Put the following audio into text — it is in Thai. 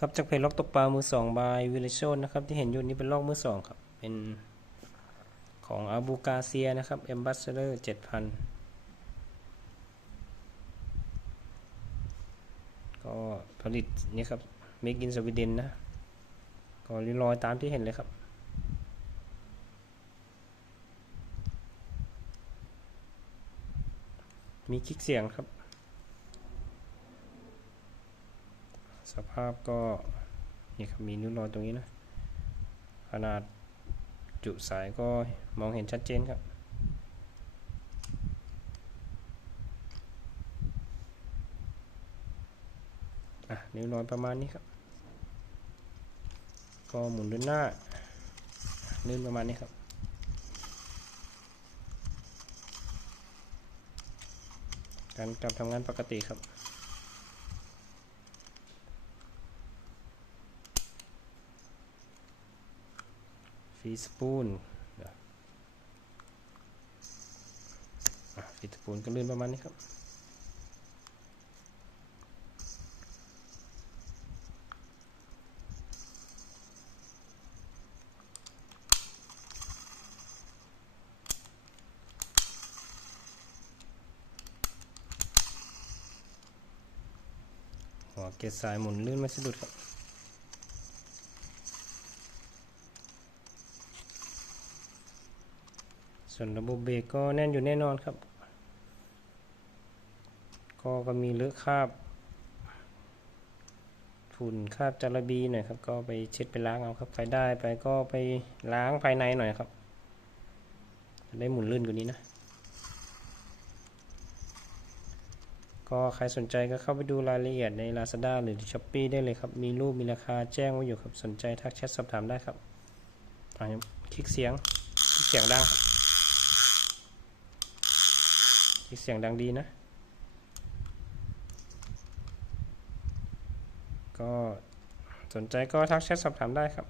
ครับจากเพจล็อกตกปลามือสองบายวิลโชนนะครับที่เห็นอยู่นี้เป็นลอกมือสองครับ เป็นของอาบูกาเซียนะครับเอมบัสเดอร์เจ็ดพันก็ผลิตนี่ครับ Make in Sweden นะก็ริลอยตามที่เห็นเลยครับมีคลิกเสียงครับ ภาพก็นี่ครับมีนิ้วรอยตรงนี้นะ ขนาดจุสายก็มองเห็นชัดเจนครับ อะนิ้วรอยประมาณนี้ครับ ก็หมุนด้านหน้าลื่นประมาณนี้ครับการกลับทำงานปกติครับ ฟีสปูนฟีสปูนก็ลื่นประมาณนี้ครับหัวเกล็ดสายหมุนลื่นไม่สะดุดครับ ส่วนระบบเบรกก็แน่นอยู่แน่นอนครับก็ก็มีเลอะคราบฝุ่นคราบจาระบีหน่อยครับก็ไปเช็ดไปล้างเอาครับใครได้ไปก็ไปล้างภายในหน่อยครับจะได้หมุนลื่นกว่านี้นะก็ใครสนใจก็เข้าไปดูรายละเอียดใน Lazada หรือ Shopee ได้เลยครับ มีรูปมีราคาแจ้งไว้อยู่ครับ สนใจทักแชทสอบถามได้ครับอ่าคลิกเสียงคลิกเสียงดังครับ เสียงดังดีนะ ก็สนใจก็ทักแชทสอบถามได้ครับ